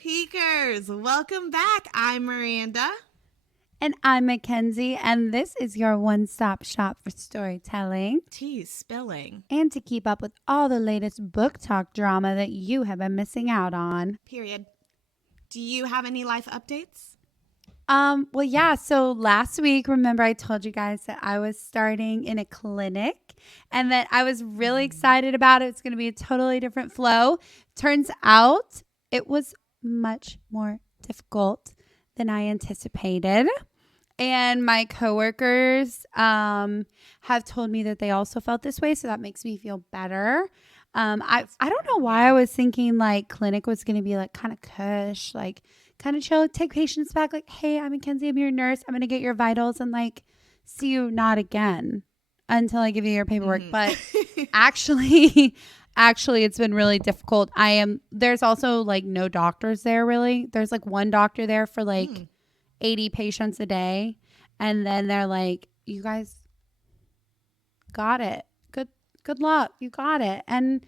Peakers, welcome back. I'm Miranda. And I'm Mackenzie, and this is your one-stop shop for storytelling. Tea spilling. And to keep up with all the latest book talk drama that you have been missing out on. Period. Do you have any life updates? Well, yeah. So last week, remember I told you guys that I was starting in a clinic and that I was really excited about it. It's going to be a totally different flow. Turns out it was much more difficult than I anticipated. And my coworkers have told me that they also felt this way. So that makes me feel better. I don't know why I was thinking like clinic was going to be like kind of cush, like kind of chill, take patients back. Like, hey, I'm Mackenzie. I'm your nurse. I'm going to get your vitals and like see you not again until I give you your paperwork. But actually, it's been really difficult. There's also like no doctors there really. There's like one doctor there for like 80 patients a day. And then they're like, you guys got it. Good luck. You got it. And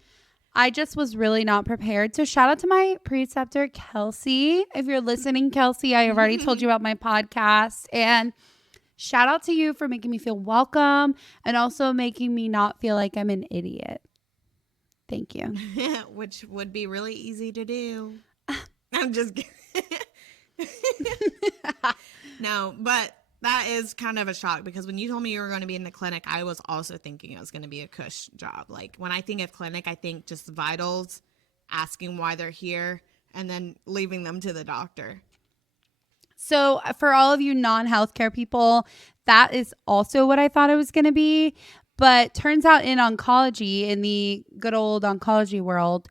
I just was really not prepared. So shout out to my preceptor, Kelsey. If you're listening, Kelsey, I have already told you about my podcast. And shout out to you for making me feel welcome and also making me not feel like I'm an idiot. Thank you. Which would be really easy to do. I'm just kidding. No, but that is kind of a shock because when you told me you were going to be in the clinic, I was also thinking it was going to be a cush job. Like when I think of clinic, I think just vitals, asking why they're here, and then leaving them to the doctor. So for all of you non-healthcare people, that is also what I thought it was going to be. But turns out in oncology, in the good old oncology world,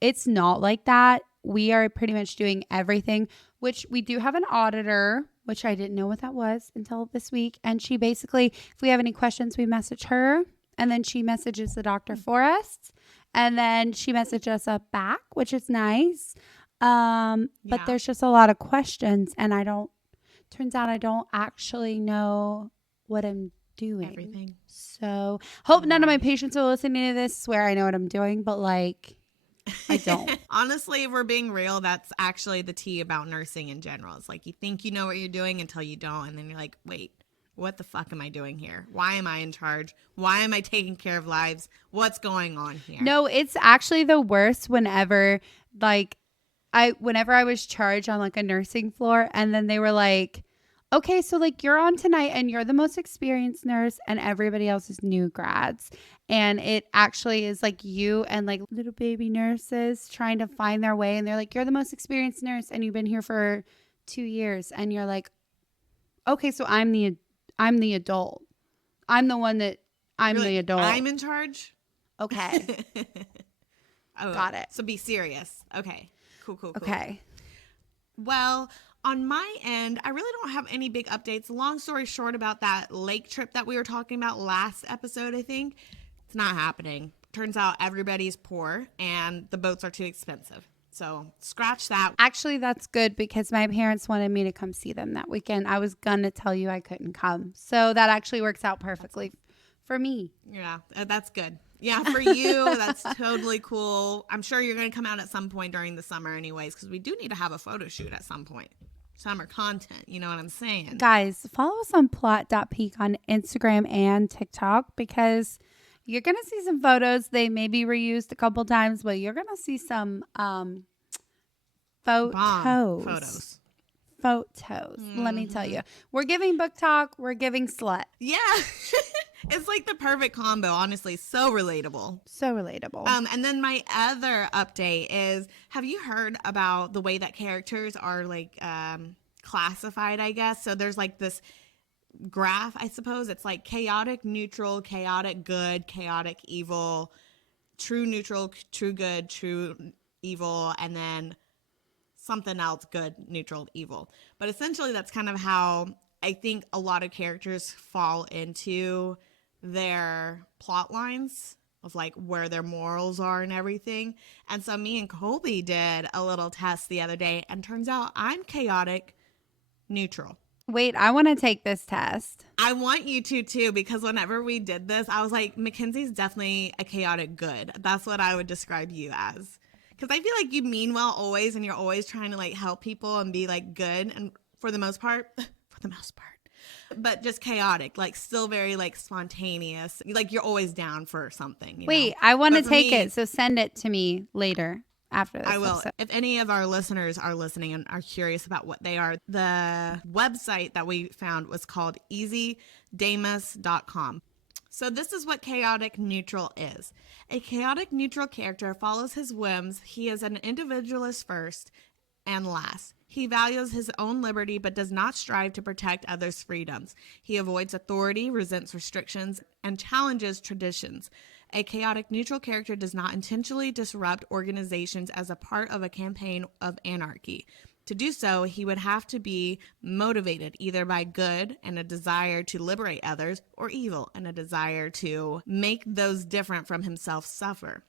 it's not like that. We are pretty much doing everything, which we do have an auditor, which I didn't know what that was until this week. And she basically, if we have any questions, we message her and then she messages the doctor for us. And then she messages us back, which is nice. But there's just a lot of questions and turns out I don't actually know what I'm doing. Everything. So hope none of my patients are listening to this, swear I know what I'm doing, but like, I don't. Honestly, if we're being real, that's actually the tea about nursing in general. It's like you think you know what you're doing until you don't. And then you're like, wait, what the fuck am I doing here? Why am I in charge? Why am I taking care of lives? What's going on here? No, it's actually the worst whenever I was charged on like a nursing floor and then they were like, okay, so like you're on tonight and you're the most experienced nurse and everybody else is new grads. And it actually is like you and like little baby nurses trying to find their way. And they're like, you're the most experienced nurse and you've been here for 2 years. And you're like, okay, so I'm the adult. I'm the one that I'm the adult. I'm in charge? Okay. Got it. So be serious. Okay. Cool. Okay. Well, on my end, I really don't have any big updates. Long story short about that lake trip that we were talking about last episode, I think. It's not happening. Turns out everybody's poor and the boats are too expensive. So scratch that. Actually, that's good because my parents wanted me to come see them that weekend. I was going to tell you I couldn't come. So that actually works out perfectly for me. Yeah, that's good. Yeah, for you, that's totally cool. I'm sure you're going to come out at some point during the summer anyways because we do need to have a photo shoot at some point. Summer content, you know what I'm saying? Guys, follow us on plot.peak on Instagram and TikTok because you're going to see some photos. They may be reused a couple times, but you're going to see some photos. Let me tell you. We're giving book talk. We're giving slut. Yeah. It's like the perfect combo, honestly. So relatable. And then my other update is, have you heard about the way that characters are like classified, I guess? So there's like this graph, I suppose. It's like chaotic, neutral, chaotic, good, chaotic, evil, true, neutral, true, good, true, evil, and then something else, good, neutral, evil. But essentially that's kind of how I think a lot of characters fall into their plot lines of like where their morals are and everything. And so me and Colby did a little test the other day and turns out I'm chaotic neutral. Wait, I want to take this test. I want you to too, because whenever we did this, I was like, Mackenzie's definitely a chaotic good. That's what I would describe you as. Because I feel like you mean well always, and you're always trying to like help people and be like good, and for the most part, but just chaotic, like still very like spontaneous. Like you're always down for something. Wait, I want to take it, so send it to me later after this. I will. Episode. If any of our listeners are listening and are curious about what they are, the website that we found was called easydamus.com. So this is what chaotic neutral is. A chaotic neutral character follows his whims. He is an individualist first and last. He values his own liberty but does not strive to protect others' freedoms. He avoids authority, resents restrictions, and challenges traditions. A chaotic neutral character does not intentionally disrupt organizations as a part of a campaign of anarchy. To do so, he would have to be motivated either by good and a desire to liberate others, or evil and a desire to make those different from himself suffer.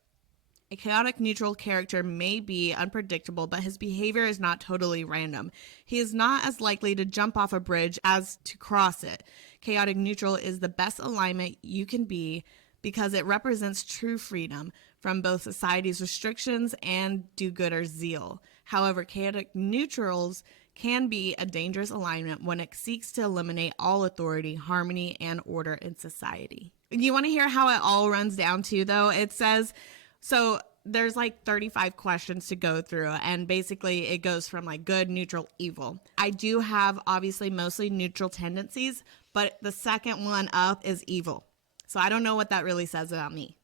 A chaotic neutral character may be unpredictable, but his behavior is not totally random. He is not as likely to jump off a bridge as to cross it. Chaotic neutral is the best alignment you can be because it represents true freedom from both society's restrictions and do-gooder zeal. However, chaotic neutrals can be a dangerous alignment when it seeks to eliminate all authority, harmony, and order in society. You want to hear how it all runs down to, though? It says, so there's like 35 questions to go through, and basically it goes from like good, neutral, evil. I do have obviously mostly neutral tendencies, but the second one up is evil. So I don't know what that really says about me.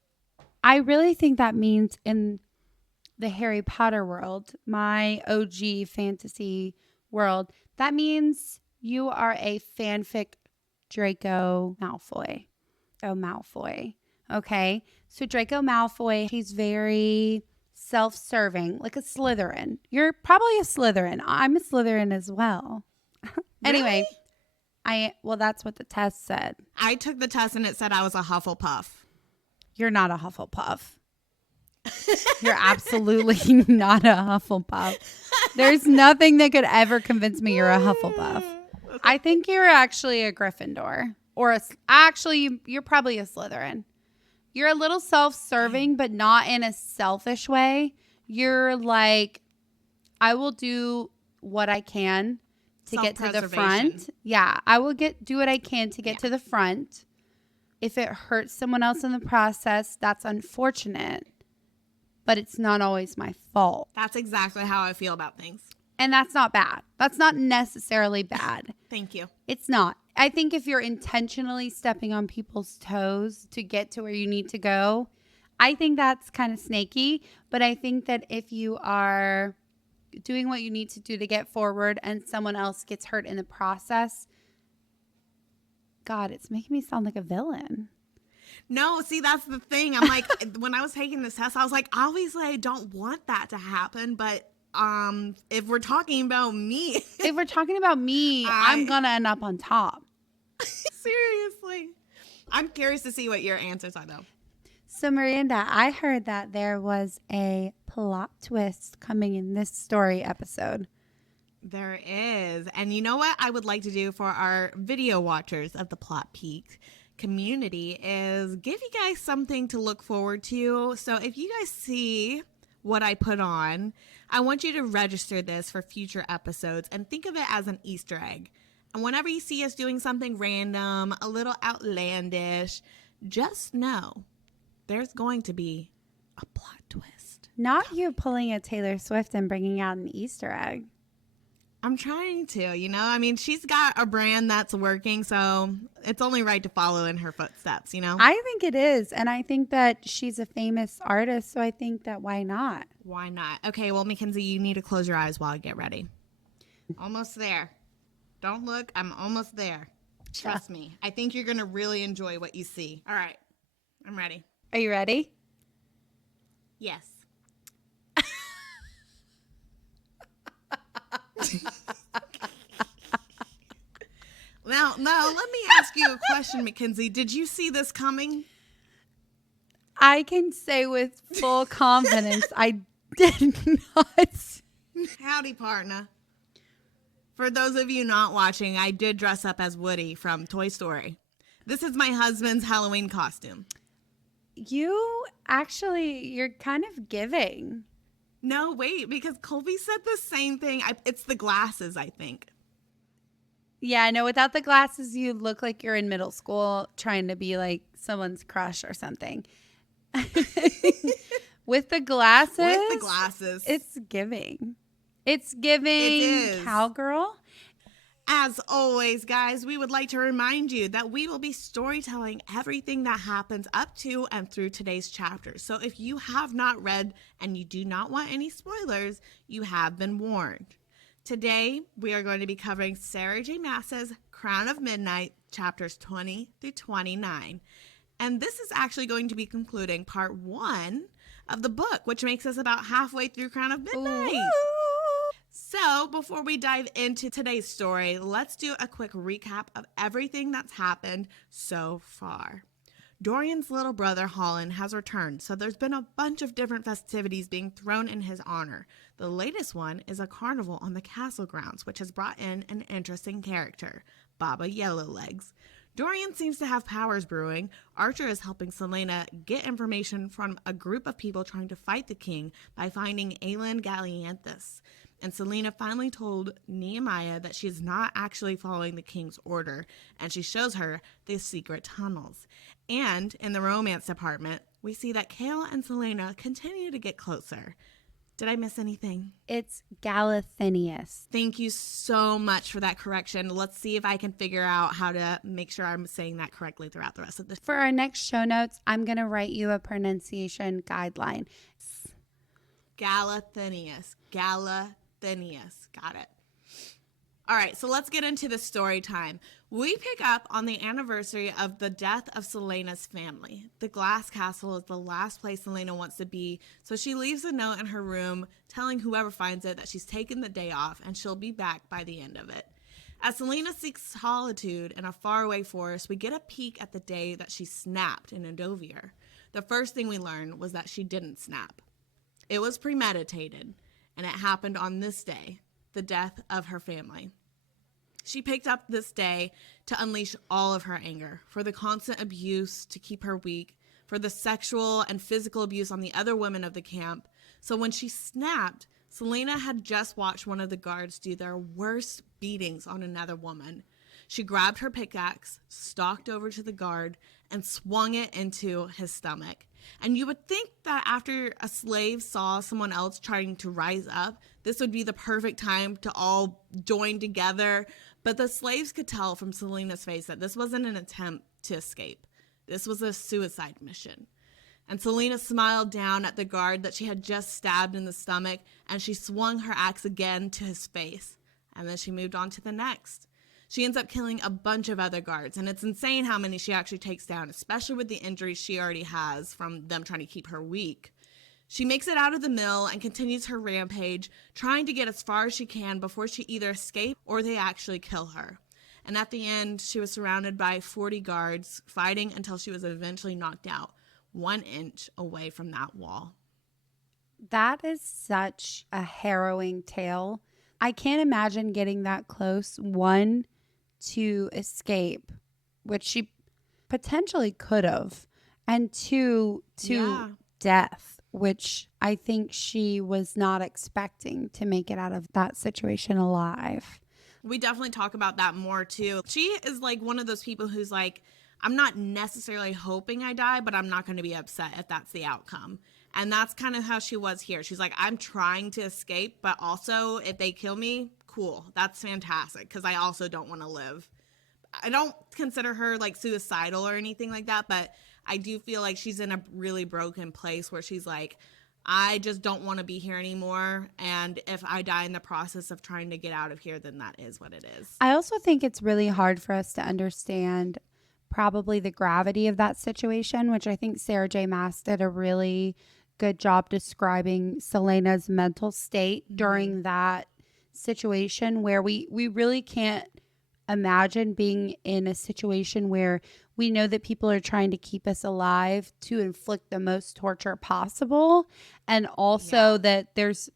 I really think that means in the Harry Potter world, my OG fantasy world, that means you are a fanfic Draco Malfoy. Oh, Malfoy. Okay. So Draco Malfoy, he's very self-serving, like a Slytherin. You're probably a Slytherin. I'm a Slytherin as well. Anyway, well, that's what the test said. I took the test and it said I was a Hufflepuff. You're not a Hufflepuff. You're absolutely not a Hufflepuff. There's nothing that could ever convince me you're a Hufflepuff. I think you're actually a Gryffindor. Or you're probably a Slytherin. You're a little self-serving, but not in a selfish way. You're like, I will do what I can to get to the front. Yeah, I will do what I can to get to the front. If it hurts someone else in the process, that's unfortunate. But it's not always my fault. That's exactly how I feel about things. And that's not bad. That's not necessarily bad. Thank you. It's not. I think if you're intentionally stepping on people's toes to get to where you need to go, I think that's kind of snaky. But I think that if you are doing what you need to do to get forward and someone else gets hurt in the process, God, it's making me sound like a villain. No, see, that's the thing. I'm like, when I was taking this test, I was like, obviously I don't want that to happen, but if we're talking about me. I'm going to end up on top. Seriously. I'm curious to see what your answers are, though. So, Miranda, I heard that there was a plot twist coming in this story episode. There is. And you know what I would like to do for our video watchers of the Plot Peak community is give you guys something to look forward to. So if you guys see what I put on, I want you to register this for future episodes and think of it as an Easter egg. And whenever you see us doing something random, a little outlandish, just know there's going to be a plot twist. Not you pulling a Taylor Swift and bringing out an Easter egg. I'm trying to, you know, I mean, she's got a brand that's working, so it's only right to follow in her footsteps, you know? I think it is. And I think that she's a famous artist, so I think that why not? Why not? Okay, well, Mackenzie, you need to close your eyes while I get ready. Almost there. Don't look. I'm almost there. Trust me. I think you're going to really enjoy what you see. All right. I'm ready. Are you ready? Yes. Now, let me ask you a question, Mackenzie. Did you see this coming? I can say with full confidence I did not. Howdy, partner. For those of you not watching, I did dress up as Woody from Toy Story. This is my husband's Halloween costume. You're kind of giving. No, wait, because Colby said the same thing. It's the glasses, I think. Yeah, no, without the glasses, you look like you're in middle school trying to be like someone's crush or something. With the glasses, it's giving. It's giving cowgirl. As always, guys, we would like to remind you that we will be storytelling everything that happens up to and through today's chapter. So if you have not read and you do not want any spoilers, you have been warned. Today, we are going to be covering Sarah J. Maas's Crown of Midnight, chapters 20 through 29. And this is actually going to be concluding part 1 of the book, which makes us about halfway through Crown of Midnight. Ooh. So before we dive into today's story, let's do a quick recap of everything that's happened so far. Dorian's little brother, Holland, has returned, so there's been a bunch of different festivities being thrown in his honor. The latest one is a carnival on the castle grounds, which has brought in an interesting character, Baba Yellowlegs. Dorian seems to have powers brewing. Archer is helping Celaena get information from a group of people trying to fight the king by finding Aelin Gallianthus. And Celaena finally told Nehemia that she is not actually following the king's order, and she shows her the secret tunnels. And in the romance department, we see that Chaol and Celaena continue to get closer. Did I miss anything? It's Galathinius. Thank you so much for that correction. Let's see if I can figure out how to make sure I'm saying that correctly throughout the rest of this. For our next show notes, I'm going to write you a pronunciation guideline. Galathinius. Got it. All right, so let's get into the story time. We pick up on the anniversary of the death of Celaena's family. The glass castle is the last place Celaena wants to be, so she leaves a note in her room telling whoever finds it that she's taken the day off and she'll be back by the end of it. As Celaena seeks solitude in a faraway forest, we get a peek at the day that she snapped in Endovier. The first thing we learn was that she didn't snap. It was premeditated, and it happened on this day, the death of her family. She picked up this day to unleash all of her anger, for the constant abuse to keep her weak, for the sexual and physical abuse on the other women of the camp. So when she snapped, Celaena had just watched one of the guards do their worst beatings on another woman. She grabbed her pickaxe, stalked over to the guard, and swung it into his stomach. And you would think that after a slave saw someone else trying to rise up, this would be the perfect time to all join together. But the slaves could tell from Celaena's face that this wasn't an attempt to escape. This was a suicide mission. And Celaena smiled down at the guard that she had just stabbed in the stomach, and she swung her axe again to his face. And then she moved on to the next. She ends up killing a bunch of other guards, and it's insane how many she actually takes down, especially with the injuries she already has from them trying to keep her weak. She makes it out of the mill and continues her rampage, trying to get as far as she can before she either escapes or they actually kill her. And at the end, she was surrounded by 40 guards, fighting until she was eventually knocked out, 1 inch away from that wall. That is such a harrowing tale. I can't imagine getting that close, 1, to escape, which she potentially could have, and 2, to death, which I think she was not expecting to make it out of that situation alive. We definitely talk about that more too. She is like one of those people who's like, I'm not necessarily hoping I die, but I'm not going to be upset if that's the outcome. And that's kind of how she was here. She's like, I'm trying to escape, but also if they kill me, cool. That's fantastic, because I also don't want to live. I don't consider her like suicidal or anything like that, but I do feel like she's in a really broken place where she's like, I just don't want to be here anymore. And if I die in the process of trying to get out of here, then that is what it is. I also think it's really hard for us to understand probably the gravity of that situation, which I think Sarah J. Maas did a really good job describing Celaena's mental state during that situation, where we really can't imagine being in a situation where we know that people are trying to keep us alive to inflict the most torture possible, and also that there's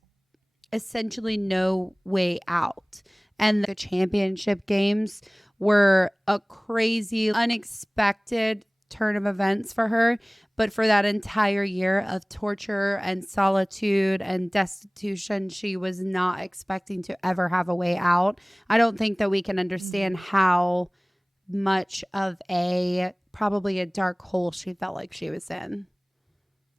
essentially no way out. And the championship games were a crazy, unexpected turn of events for her, but for that entire year of torture and solitude and destitution, she was not expecting to ever have a way out. I don't think that we can understand how much of probably a dark hole she felt like she was in.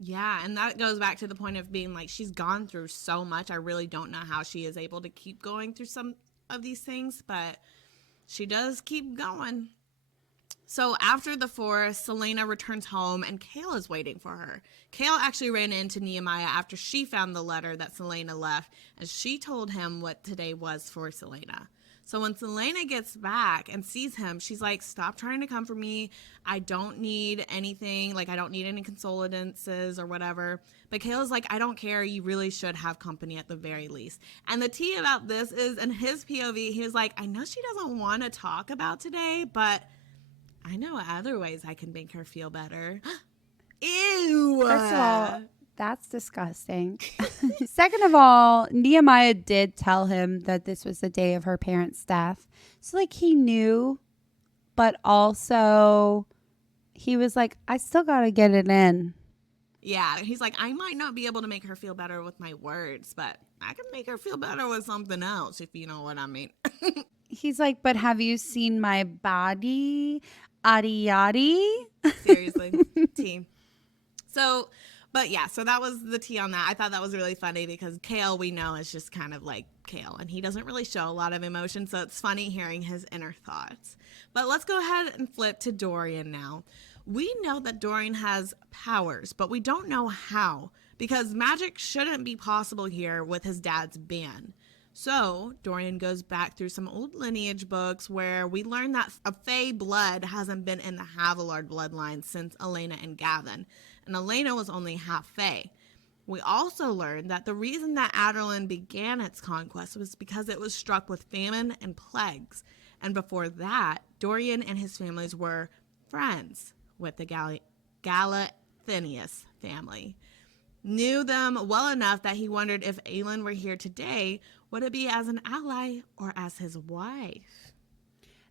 Yeah, and that goes back to the point of being like, she's gone through so much. I really don't know how she is able to keep going through some of these things, but she does keep going. So after the forest, Celaena returns home and Chaol is waiting for her. Chaol actually ran into Nehemia after she found the letter that Celaena left, and she told him what today was for Celaena. So when Celaena gets back and sees him, she's like, stop trying to come for me. I don't need anything. Like, I don't need any condolences or whatever. But Chaol's like, I don't care. You really should have company at the very least. And the tea about this is, in his POV, he was like, I know she doesn't want to talk about today, but I know other ways I can make her feel better. Ew. First of all, that's disgusting. Second of all, Nehemia did tell him that this was the day of her parents' death. So, like, he knew, but also he was like, I still got to get it in. Yeah, he's like, I might not be able to make her feel better with my words, but I can make her feel better with something else, if you know what I mean. He's like, but have you seen my body? Adi yadi. Seriously. Tea. So, but yeah, so that was the tea on that. I thought that was really funny because Chaol, we know, is just kind of like Chaol, and he doesn't really show a lot of emotion, so it's funny hearing his inner thoughts. But let's go ahead and flip to Dorian now. We know that Dorian has powers, but we don't know how, because magic shouldn't be possible here with his dad's ban. So Dorian goes back through some old lineage books where we learn that a Fae blood hasn't been in the Havillard bloodline since Celaena and Gavin, and Celaena was only half Fae. We also learned that the reason that Adarlan began its conquest was because it was struck with famine and plagues, and before that, Dorian and his families were friends with the Galathinius family. Knew them well enough that he wondered if Aelin were here today, would it be as an ally or as his wife?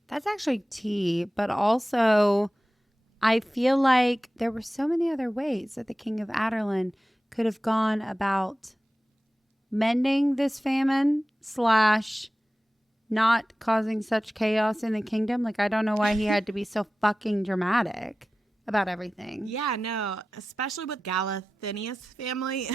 That's actually tea, but also I feel like there were so many other ways that the King of Adarlan could have gone about mending this famine / not causing such chaos in the kingdom. Like, I don't know why he had to be so fucking dramatic about everything. Yeah, no, especially with Galathinius family.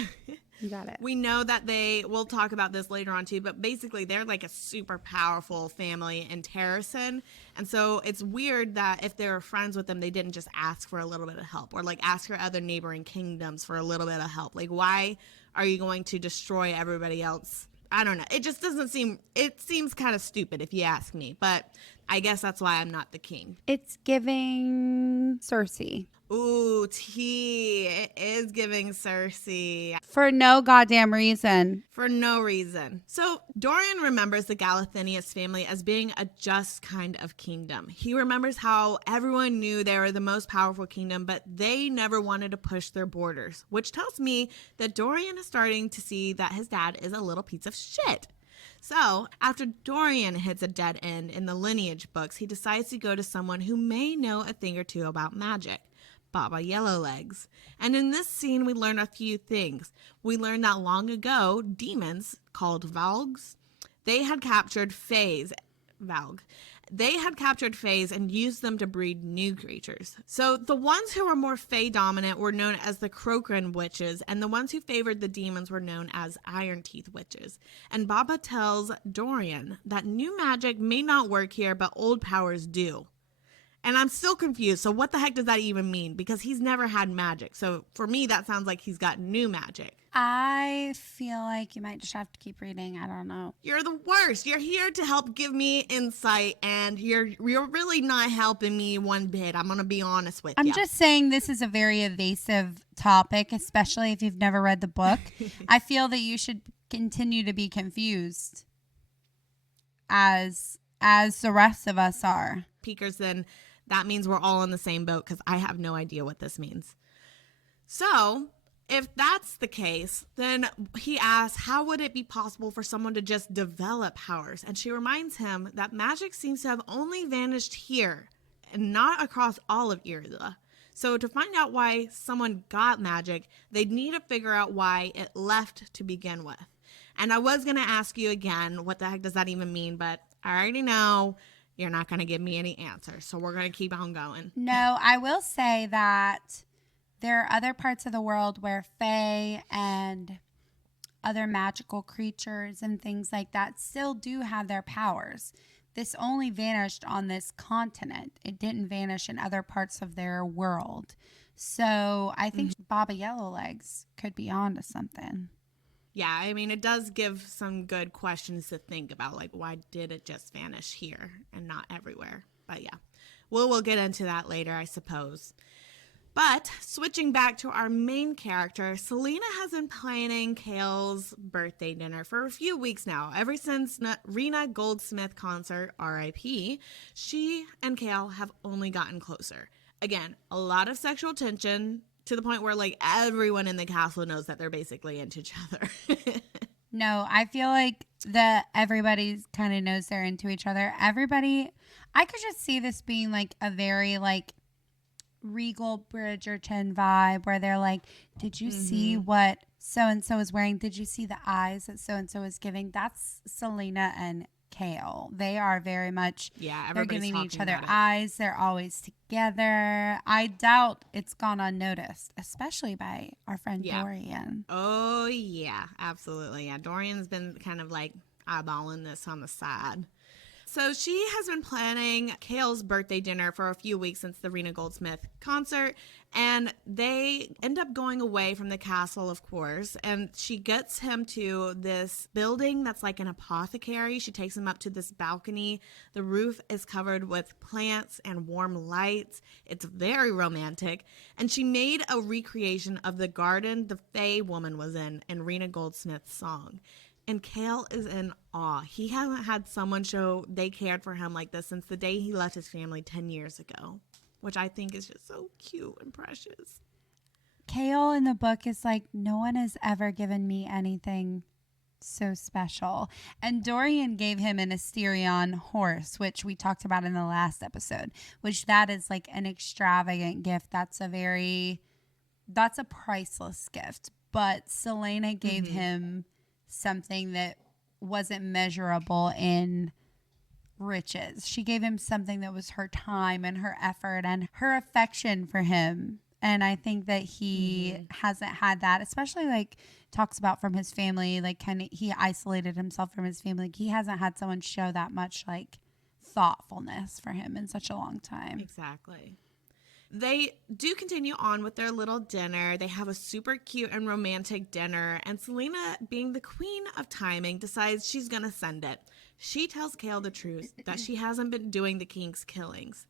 You got it. We know that we'll talk about this later on too, but basically they're like a super powerful family in Terrasen. And so it's weird that if they were friends with them, they didn't just ask for a little bit of help or like ask for other neighboring kingdoms for a little bit of help. Like, why are you going to destroy everybody else? I don't know. It just it seems kind of stupid if you ask me, but I guess that's why I'm not the king. It's giving Cersei. Ooh, tea. It is giving Cersei. For no goddamn reason. For no reason. So Dorian remembers the Galathinius family as being a just kind of kingdom. He remembers how everyone knew they were the most powerful kingdom, but they never wanted to push their borders, which tells me that Dorian is starting to see that his dad is a little piece of shit. So, after Dorian hits a dead end in the lineage books, he decides to go to someone who may know a thing or two about magic. Baba Yellowlegs. And in this scene, we learn a few things. We learned that long ago, demons called Valgs, they had captured Faes. They had captured Faes and used them to breed new creatures. So the ones who were more Fae dominant were known as the Crocran witches, and the ones who favored the demons were known as Iron Teeth witches. And Baba tells Dorian that new magic may not work here, but old powers do. And I'm still confused. So what the heck does that even mean? Because he's never had magic. So for me, that sounds like he's got new magic. I feel like you might just have to keep reading. I don't know. You're the worst. You're here to help give me insight, and you're really not helping me one bit. I'm going to be honest with you. I'm just saying this is a very evasive topic, especially if you've never read the book. I feel that you should continue to be confused as the rest of us are. Peekers, then that means we're all in the same boat because I have no idea what this means. So if that's the case, then he asks, how would it be possible for someone to just develop powers? And she reminds him that magic seems to have only vanished here and not across all of Irida. So to find out why someone got magic, they'd need to figure out why it left to begin with. And I was going to ask you again, what the heck does that even mean? But I already know you're not going to give me any answers. So we're going to keep on going. No, I will say that there are other parts of the world where fae and other magical creatures and things like that still do have their powers. This only vanished on this continent. It didn't vanish in other parts of their world. So I think Baba Yellowlegs could be onto something. Yeah, I mean, it does give some good questions to think about, like, why did it just vanish here and not everywhere? But yeah, we'll get into that later, I suppose. But switching back to our main character, Celaena has been planning Chaol's birthday dinner for a few weeks now. Ever since Rena Goldsmith concert, R.I.P., she and Chaol have only gotten closer. Again, a lot of sexual tension to the point where, like, everyone in the castle knows that they're basically into each other. No, I feel like that everybody kind of knows they're into each other. Everybody, I could just see this being like a very like Regal Bridgerton vibe where they're like, did you see what so-and-so is wearing? Did you see the eyes that so-and-so is giving? That's Celaena and Chaol. They are very much, they're giving each other eyes. They're always together. I doubt it's gone unnoticed, especially by our friend Dorian. Oh, yeah, absolutely. Yeah, Dorian's been kind of like eyeballing this on the side. So she has been planning Chaol's birthday dinner for a few weeks since the Rena Goldsmith concert, and they end up going away from the castle, of course, and she gets him to this building that's like an apothecary. She takes him up to this balcony. The roof is covered with plants and warm lights. It's very romantic, and she made a recreation of the garden the Fae woman was in Rena Goldsmith's song. And Chaol is in awe. He hasn't had someone show they cared for him like this since the day he left his family 10 years ago, which I think is just so cute and precious. Chaol in the book is like, no one has ever given me anything so special. And Dorian gave him an Asterion horse, which we talked about in the last episode, which that is like an extravagant gift. That's a priceless gift. But Celaena gave him something that wasn't measurable in riches. She gave him something that was her time and her effort and her affection for him. And I think that he hasn't had that, especially like talks about from his family, like kind of he isolated himself from his family. Like, he hasn't had someone show that much like thoughtfulness for him in such a long time. Exactly. They do continue on with their little dinner. They have a super cute and romantic dinner, and Celaena, being the queen of timing, decides she's going to send it. She tells Chaol the truth that she hasn't been doing the king's killings,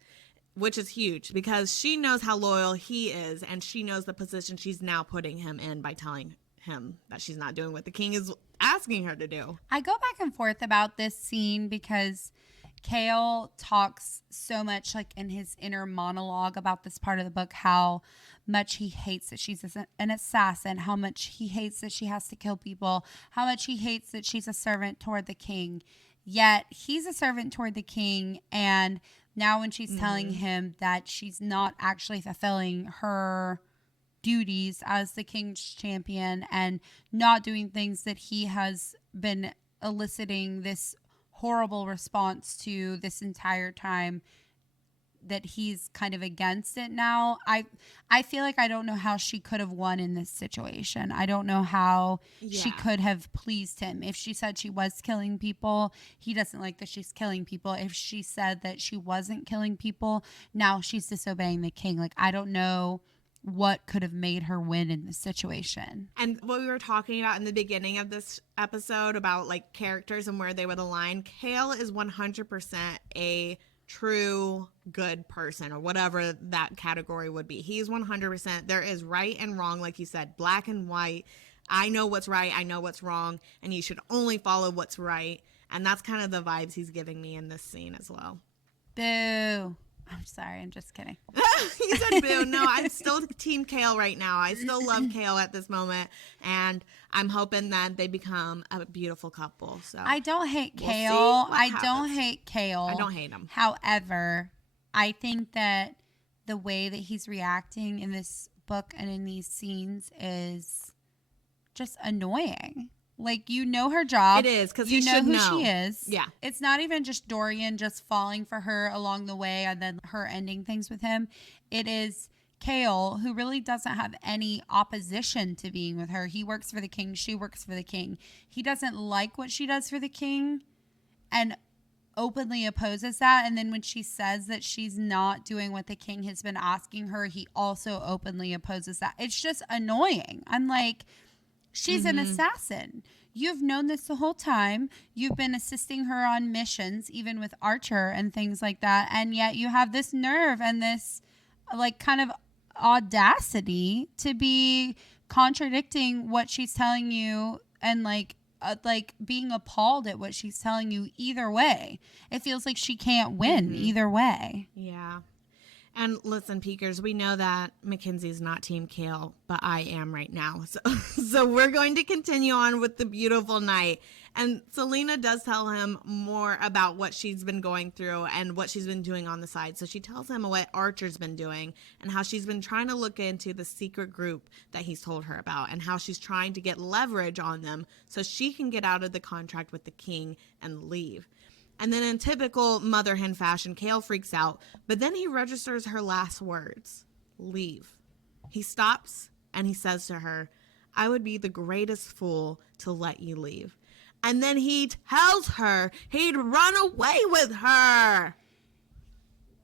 which is huge because she knows how loyal he is, and she knows the position she's now putting him in by telling him that she's not doing what the king is asking her to do. I go back and forth about this scene because Chaol talks so much like in his inner monologue about this part of the book, how much he hates that she's an assassin, how much he hates that she has to kill people, how much he hates that she's a servant toward the king. Yet he's a servant toward the king, and now when she's telling him that she's not actually fulfilling her duties as the king's champion and not doing things that he has been eliciting this horrible response to this entire time, that he's kind of against it now. I feel like I don't know how she could have won in this situation. I don't know how she could have pleased him. If she said she was killing people, he doesn't like that she's killing people. If she said that she wasn't killing people, now she's disobeying the king. Like, I don't know what could have made her win in this situation. And what we were talking about in the beginning of this episode about like characters and where they would align, Chaol is 100% a true good person, or whatever that category would be. He's 100%. There is right and wrong, like you said, black and white. I know what's right, I know what's wrong, and you should only follow what's right. And that's kind of the vibes he's giving me in this scene as well. Boo. I'm sorry, I'm just kidding. You said boo. No, I'm still team Chaol right now. I still love Chaol at this moment, and I'm hoping that they become a beautiful couple. So I don't hate Chaol. I don't hate Chaol. I don't hate him. However, I think that the way that he's reacting in this book and in these scenes is just annoying. Like, you know her job. It is, because you know who know. she is. Yeah. It's not even just Dorian just falling for her along the way and then her ending things with him. It is Chaol, who really doesn't have any opposition to being with her. He works for the king. She works for the king. He doesn't like what she does for the king and openly opposes that. And then when she says that she's not doing what the king has been asking her, he also openly opposes that. It's just annoying. I'm like, she's an assassin. You've known this the whole time. You've been assisting her on missions, even with Archer and things like that. And yet you have this nerve and this like kind of audacity to be contradicting what she's telling you and like being appalled at what she's telling you either way. It feels like she can't win either way. Yeah. And listen, Peekers, we know that Mackenzie's not Team Chaol, but I am right now. So we're going to continue on with the beautiful night. And Celaena does tell him more about what she's been going through and what she's been doing on the side. So she tells him what Archer's been doing and how she's been trying to look into the secret group that he's told her about and how she's trying to get leverage on them so she can get out of the contract with the king and leave. And then in typical mother hen fashion, Chaol freaks out, but then he registers her last words, leave. He stops and he says to her, I would be the greatest fool to let you leave. And then he tells her he'd run away with her.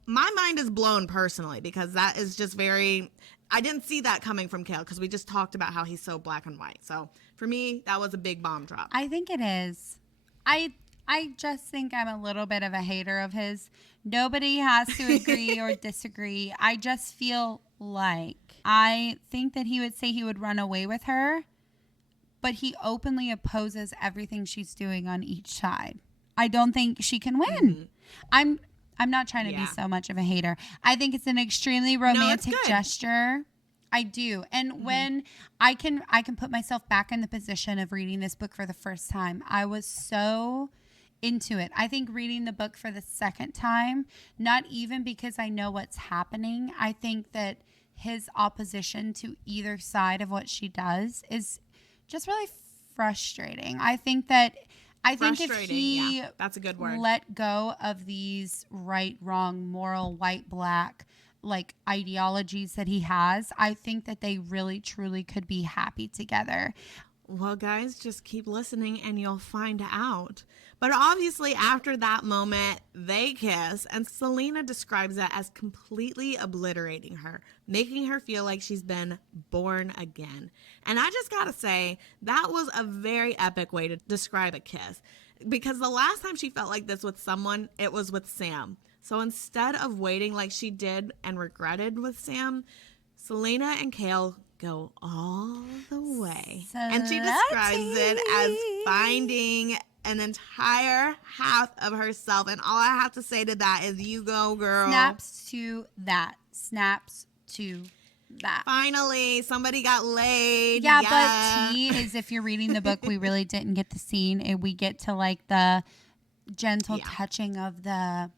My mind is blown personally because that is just very, I didn't see that coming from Chaol because we just talked about how he's so black and white. So for me, that was a big bomb drop. I think it is. I just think I'm a little bit of a hater of his. Nobody has to agree or disagree. I just feel like I think that he would say he would run away with her, but he openly opposes everything she's doing on each side. I don't think she can win. I'm not trying to be so much of a hater. I think it's an extremely romantic gesture. I do. And when I can put myself back in the position of reading this book for the first time, I was so into it. I think reading the book for the second time, not even because I know what's happening, I think that his opposition to either side of what she does is just really frustrating. I think if he that's a good word. Let go of these right, wrong, moral, white, black, like ideologies that he has, I think that they really, truly could be happy together. Well, guys, just keep listening and you'll find out. But obviously, after that moment, they kiss, and Celaena describes that as completely obliterating her, making her feel like she's been born again. And I just gotta say, that was a very epic way to describe a kiss. Because the last time she felt like this with someone, it was with Sam. So instead of waiting like she did and regretted with Sam, Celaena and Chaol go all the way. And she describes it as finding an entire half of herself. And all I have to say to that is, you go, girl. Snaps to that. Snaps to that. Finally, somebody got laid. Yeah, but T is, if you're reading the book, we really didn't get the scene. And we get to like the gentle touching of the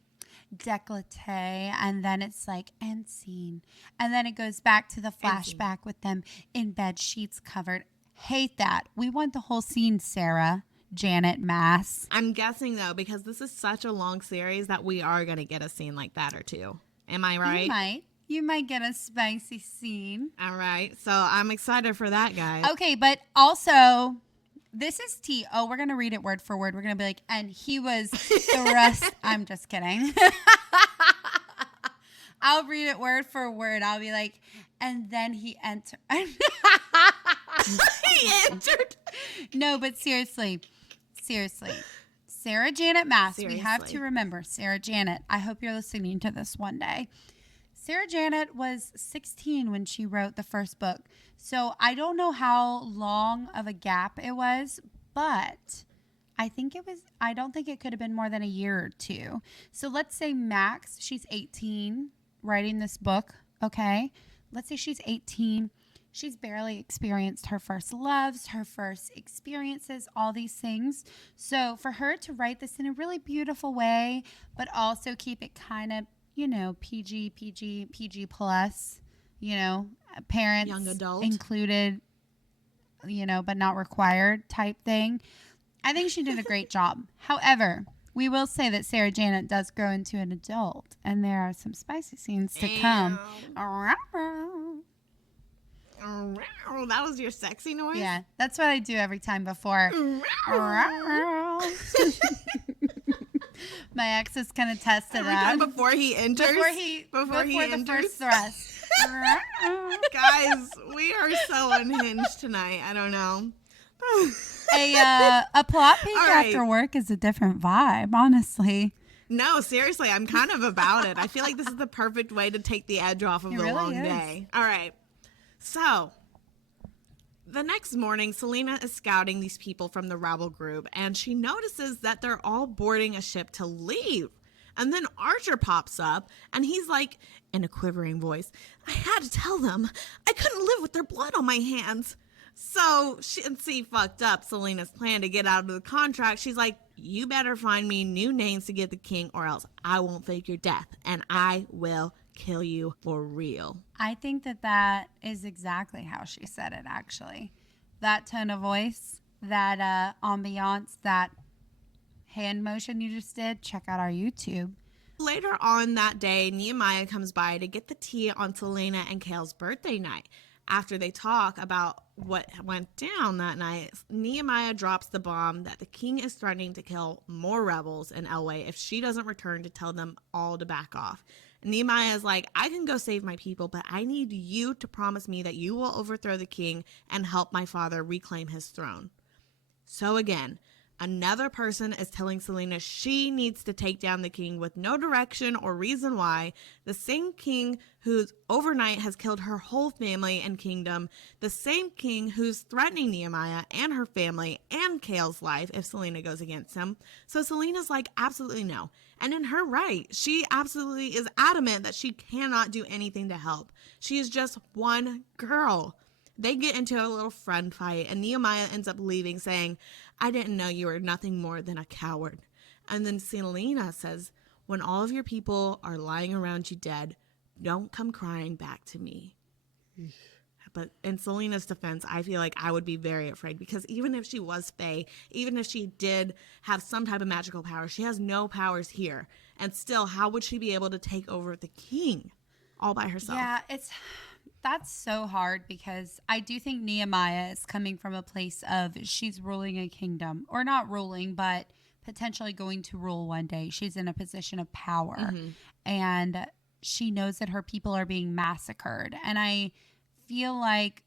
décolleté, and then it's like end scene, and then it goes back to the flashback with them in bed, sheets covered. Hate that. We want the whole scene, Sarah Janet Maas. I'm guessing though, because this is such a long series, that we are going to get a scene like that or two. Am I right? You might get a spicy scene. All right, so I'm excited for that, guys. Okay, but also, this is T. Oh, we're going to read it word for word. We're going to be like, and he was thrust. I'm just kidding. I'll read it word for word. I'll be like, and then he entered. He entered. No, but seriously. Sarah Janet Maas. We have to remember, Sarah Janet. I hope you're listening to this one day. Sarah Janet was 16 when she wrote the first book. So I don't know how long of a gap it was, but I don't think it could have been more than a year or two. So let's say Max, she's 18 writing this book, okay? Let's say she's 18. She's barely experienced her first loves, her first experiences, all these things. So for her to write this in a really beautiful way, but also keep it kind of PG plus, parents Young adult included, but not required type thing. I think she did a great job. However, we will say that Sarah Janet does grow into an adult, and there are some spicy scenes to come. That was your sexy noise? Yeah, that's what I do every time before. My ex is going to test it out. Before he enters? Before he the enters? first thrust. Guys, we are so unhinged tonight. I don't know. A plot peek after work is a different vibe, honestly. No, seriously, I'm kind of about it. I feel like this is the perfect way to take the edge off of the really long is. day. All right. So, the next morning, Celaena is scouting these people from the rebel group, and she notices that they're all boarding a ship to leave. And then Archer pops up, and he's like, in a quivering voice, I had to tell them I couldn't live with their blood on my hands. So, she fucked up Celaena's plan to get out of the contract. She's like, you better find me new names to give the king, or else I won't fake your death, and I will kill you for real. I think that is exactly how she said it, actually. That tone of voice, that ambiance, that hand motion you just did, check out our YouTube. Later on that day, Nehemia comes by to get the tea on Celaena and Chaol's birthday night. After they talk about what went down that night, Nehemia drops the bomb that the king is threatening to kill more rebels in Elway if she doesn't return to tell them all to back off. Nehemia is like, I can go save my people, but I need you to promise me that you will overthrow the king and help my father reclaim his throne. So again, another person is telling Celaena she needs to take down the king with no direction or reason why. The same king who's overnight has killed her whole family and kingdom. The same king who's threatening Nehemia and her family and Chaol's life if Celaena goes against him. So Celena's like, absolutely no. And in her right, she absolutely is adamant that she cannot do anything to help. She is just one girl. They get into a little friend fight, and Nehemia ends up leaving saying, I didn't know you were nothing more than a coward. And then Celaena says, when all of your people are lying around you dead, don't come crying back to me. But in Celena's defense, I feel like I would be very afraid, because even if she was Fae, even if she did have some type of magical power, she has no powers here. And still, how would she be able to take over the king all by herself? Yeah, that's so hard, because I do think Nehemia is coming from a place of she's ruling a kingdom, or not ruling, but potentially going to rule one day. She's in a position of power, and she knows that her people are being massacred. And I feel like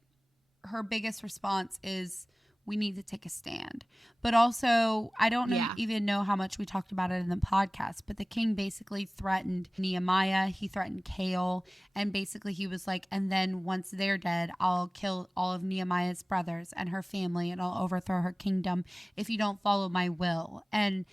her biggest response is, we need to take a stand. But also, I don't even know how much we talked about it in the podcast, but the king basically threatened Nehemia. He threatened Chaol. And basically he was like, and then once they're dead, I'll kill all of Nehemia's brothers and her family, and I'll overthrow her kingdom if you don't follow my will. And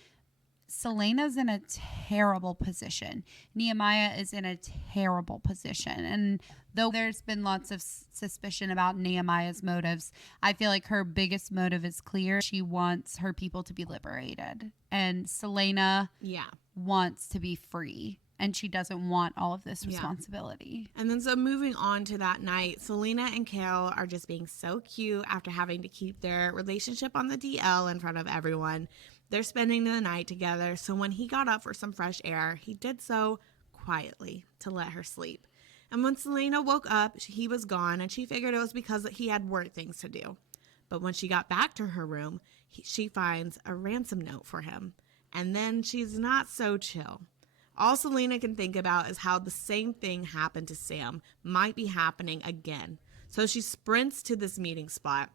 Celaena's in a terrible position. Nehemia is in a terrible position. And though there's been lots of suspicion about Nehemia's motives, I feel like her biggest motive is clear. She wants her people to be liberated. And Celaena wants to be free. And she doesn't want all of this responsibility. And then so moving on to that night, Celaena and Chaol are just being so cute after having to keep their relationship on the DL in front of everyone. They're spending the night together, so when he got up for some fresh air, he did so quietly to let her sleep. And when Celaena woke up, he was gone, and she figured it was because he had work things to do. But when she got back to her room, she finds a ransom note for him. And then she's not so chill. All Celaena can think about is how the same thing happened to Sam might be happening again. So she sprints to this meeting spot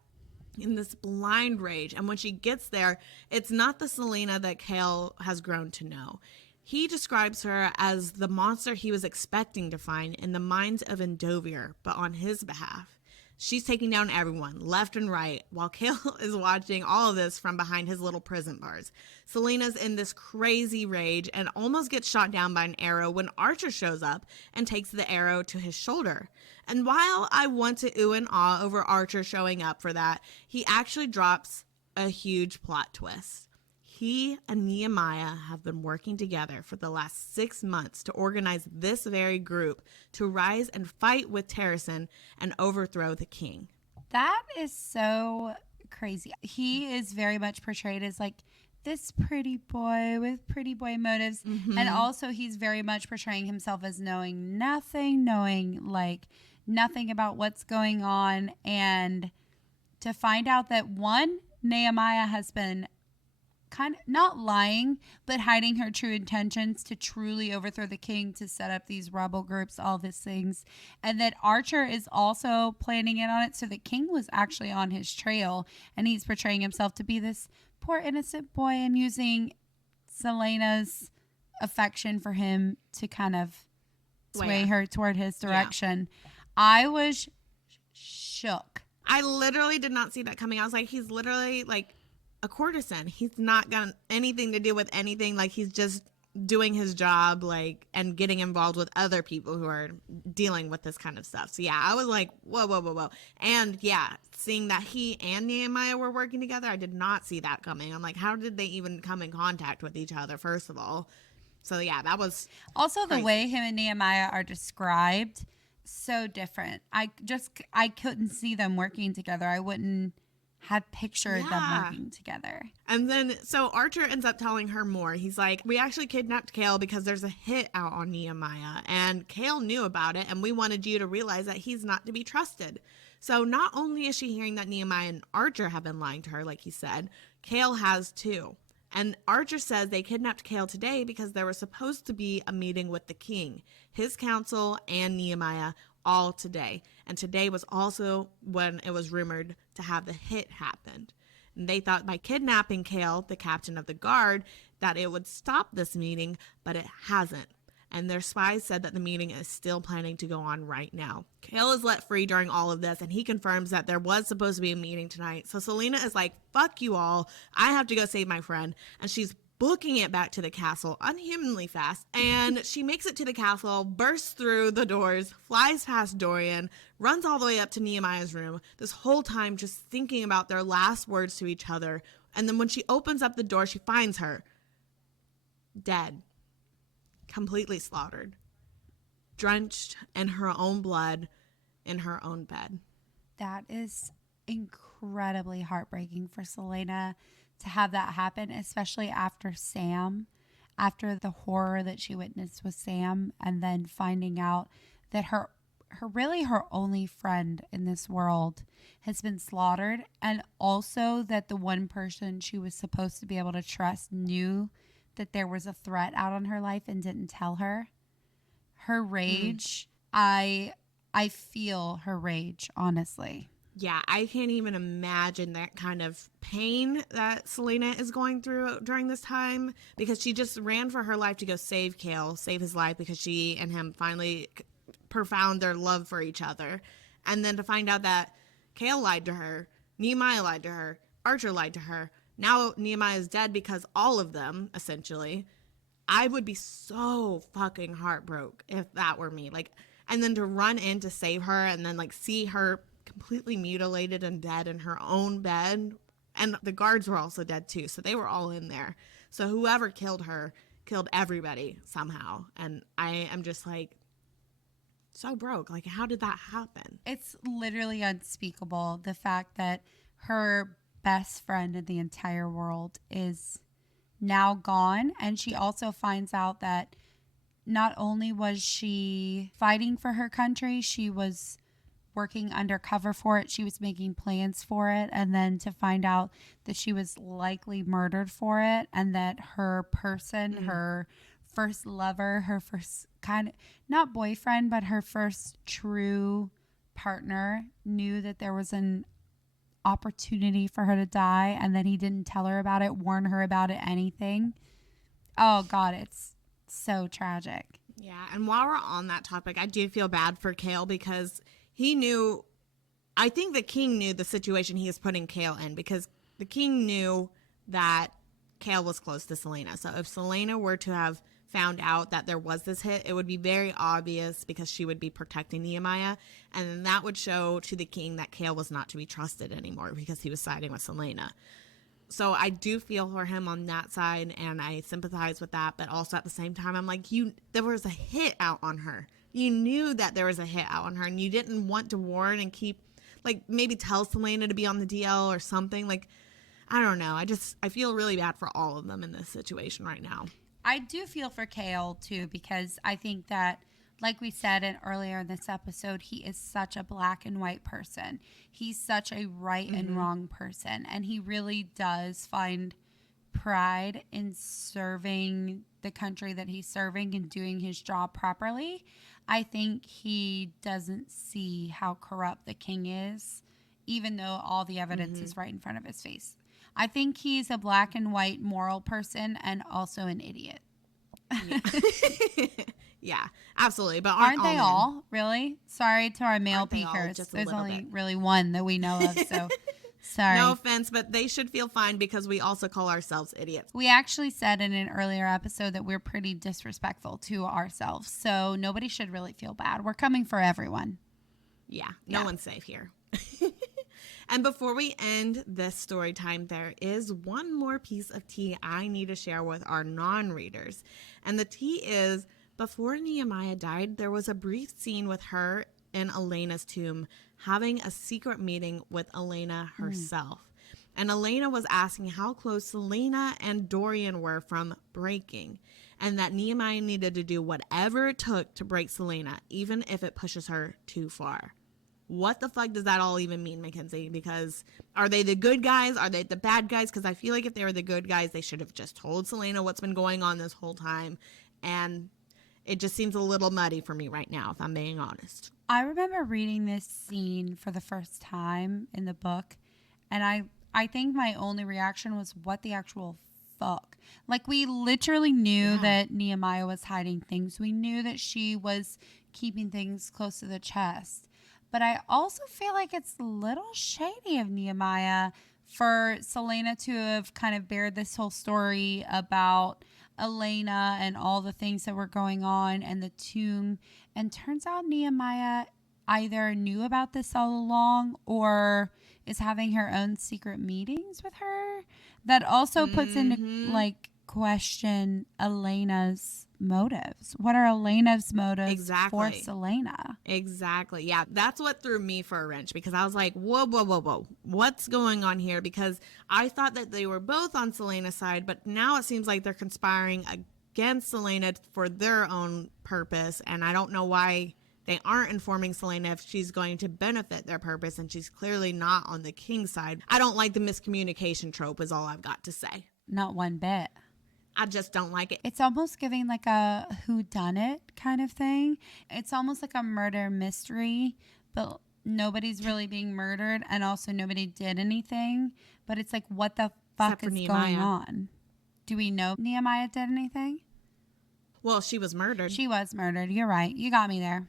in this blind rage. And when she gets there, it's not the Celaena that Chaol has grown to know. He describes her as the monster he was expecting to find in the mines of Endovier, but on his behalf. She's taking down everyone, left and right, while Chaol is watching all of this from behind his little prison bars. Celaena's in this crazy rage and almost gets shot down by an arrow when Archer shows up and takes the arrow to his shoulder. And while I want to ooh and ah over Archer showing up for that, he actually drops a huge plot twist. He and Nehemiah have been working together for the last 6 months to organize this very group to rise and fight with Terrason and overthrow the king. That is so crazy. He is very much portrayed as like this pretty boy with pretty boy motives. And also he's very much portraying himself as knowing nothing about what's going on. And to find out that one, Nehemiah has been kind of not lying, but hiding her true intentions to truly overthrow the king, to set up these rebel groups, all these things. And that Archer is also planning in on it. So the king was actually on his trail, and he's portraying himself to be this poor innocent boy and using Celaena's affection for him to kind of sway her toward his direction. Yeah. I was shook. I literally did not see that coming. I was like, he's literally like a courtesan. He's not got anything to do with anything. Like, he's just doing his job, like, and getting involved with other people who are dealing with this kind of stuff. So yeah, I was like, whoa. And yeah, seeing that he and Nehemiah were working together, I did not see that coming. I'm like, how did they even come in contact with each other, first of all? So yeah, that was also crazy. The way him and Nehemiah are described, so different. I couldn't see them working together. I wouldn't had pictured them working together. And then, so Archer ends up telling her more. He's like, we actually kidnapped Chaol because there's a hit out on Nehemiah, and Chaol knew about it, and we wanted you to realize that he's not to be trusted. So not only is she hearing that Nehemiah and Archer have been lying to her, like he said, Chaol has too. And Archer says they kidnapped Chaol today because there was supposed to be a meeting with the king, his council, and Nehemiah all today. And today was also when it was rumored to have the hit happened. And they thought by kidnapping Chaol, the captain of the guard, that it would stop this meeting, but it hasn't. And their spies said that the meeting is still planning to go on right now. Chaol is let free during all of this, and he confirms that there was supposed to be a meeting tonight. So Celaena is like, fuck you all. I have to go save my friend. And she's booking it back to the castle unhumanly fast. And she makes it to the castle, bursts through the doors, flies past Dorian, runs all the way up to Nehemiah's room, this whole time just thinking about their last words to each other. And then when she opens up the door, she finds her dead, completely slaughtered, drenched in her own blood, in her own bed. That is incredibly heartbreaking for Celaena to have that happen, especially after the horror that she witnessed with Sam, and then finding out that her only friend in this world has been slaughtered, and also that the one person she was supposed to be able to trust knew that there was a threat out on her life and didn't tell her. Her rage, I feel her rage, honestly. Yeah, I can't even imagine that kind of pain that Celaena is going through during this time, because she just ran for her life to go save Chaol, save his life, because she and him finally profound their love for each other. And then to find out that Chaol lied to her, Nehemiah lied to her, Archer lied to her. Now Nehemiah is dead because all of them, essentially. I would be so fucking heartbroken if that were me. Like, and then to run in to save her and then like see her completely mutilated and dead in her own bed. And the guards were also dead too, so they were all in there. So whoever killed her killed everybody somehow. And I am just like so broke. Like, how did that happen? It's literally unspeakable. The fact that her best friend in the entire world is now gone. And she also finds out that not only was she fighting for her country, she was working undercover for it. She was making plans for it. And then to find out that she was likely murdered for it, and that her person, her first lover, her first kind of, not boyfriend, but her first true partner, knew that there was an opportunity for her to die, and that he didn't tell her about it, warn her about it, anything. Oh God, it's so tragic. Yeah. And while we're on that topic, I do feel bad for Chaol, because he knew, I think the king knew the situation he was putting Chaol in, because the king knew that Chaol was close to Celaena. So if Celaena were to have found out that there was this hit, it would be very obvious, because she would be protecting Nehemiah. And then that would show to the king that Chaol was not to be trusted anymore, because he was siding with Celaena. So I do feel for him on that side, and I sympathize with that. But also at the same time, I'm like, there was a hit out on her. You knew that there was a hit out on her, and you didn't want to warn and keep, like, maybe tell Celaena to be on the DL or something. Like, I don't know. I feel really bad for all of them in this situation right now. I do feel for Chaol too, because I think that, like we said earlier in this episode, he is such a black and white person. He's such a right and wrong person. And he really does find pride in serving the country that he's serving and doing his job properly. I think he doesn't see how corrupt the king is, even though all the evidence is right in front of his face. I think he's a black and white moral person and also an idiot. Yeah. Yeah, absolutely. But aren't they all? Really? Sorry to our male peakers. There's only really one that we know of, so sorry. No offense, but they should feel fine because we also call ourselves idiots. We actually said in an earlier episode that we're pretty disrespectful to ourselves, so nobody should really feel bad. We're coming for everyone. Yeah, no one's safe here. And before we end this story time, there is one more piece of tea I need to share with our non-readers. And the tea is, before Nehemia died, there was a brief scene with her in Elena's tomb having a secret meeting with Elena herself. And Elena was asking how close Celaena and Dorian were from breaking, and that Nehemia needed to do whatever it took to break Celaena, even if it pushes her too far. What the fuck does that all even mean, Mackenzie? Because are they the good guys? Are they the bad guys? Because I feel like if they were the good guys, they should have just told Celaena what's been going on this whole time. And it just seems a little muddy for me right now, if I'm being honest. I remember reading this scene for the first time in the book, and I think my only reaction was, what the actual fuck? Like, we literally knew that Nehemia was hiding things. We knew that she was keeping things close to the chest. But I also feel like it's a little shady of Nehemia for Celaena to have kind of bared this whole story about Elena and all the things that were going on and the tomb. And turns out Nehemia either knew about this all along or is having her own secret meetings with her. That also puts into question Elena's motives. What are Elena's motives for Celaena? Exactly. Yeah, that's what threw me for a wrench, because I was like, whoa. What's going on here? Because I thought that they were both on Celaena's side, but now it seems like they're conspiring against Celaena for their own purpose, and I don't know why they aren't informing Celaena if she's going to benefit their purpose, and she's clearly not on the king's side. I don't like the miscommunication trope is all I've got to say. Not one bit. I just don't like it. It's almost giving like a whodunit kind of thing. It's almost like a murder mystery, but nobody's really being murdered, and also nobody did anything. But it's like, what the fuck is going on? Do we know Nehemia did anything? Well, she was murdered. She was murdered. You're right. You got me there.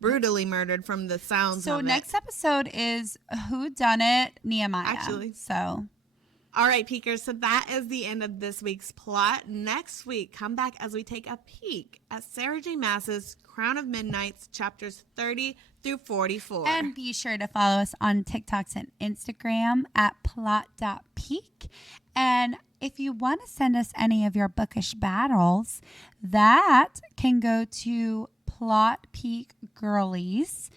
Brutally murdered from the sounds of it. So next episode is whodunit Nehemia. Actually. So... All right, Peekers, so that is the end of this week's plot. Next week, come back as we take a peek at Sarah J. Maas's Crown of Midnights, chapters 30 through 44. And be sure to follow us on TikToks and Instagram at plot.peak. And if you want to send us any of your bookish battles, that can go to plotpeakgirlies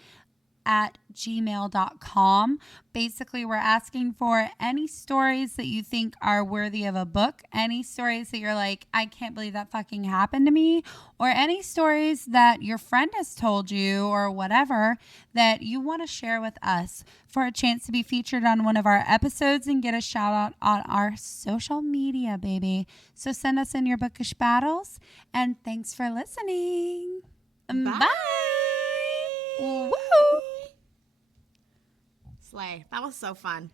at gmail.com. Basically, we're asking for any stories that you think are worthy of a book, any stories that you're like, I can't believe that fucking happened to me, or any stories that your friend has told you or whatever that you want to share with us for a chance to be featured on one of our episodes and get a shout out on our social media, baby. So send us in your bookish battles, and thanks for listening. Bye. Bye. Woo! Slay. That was so fun.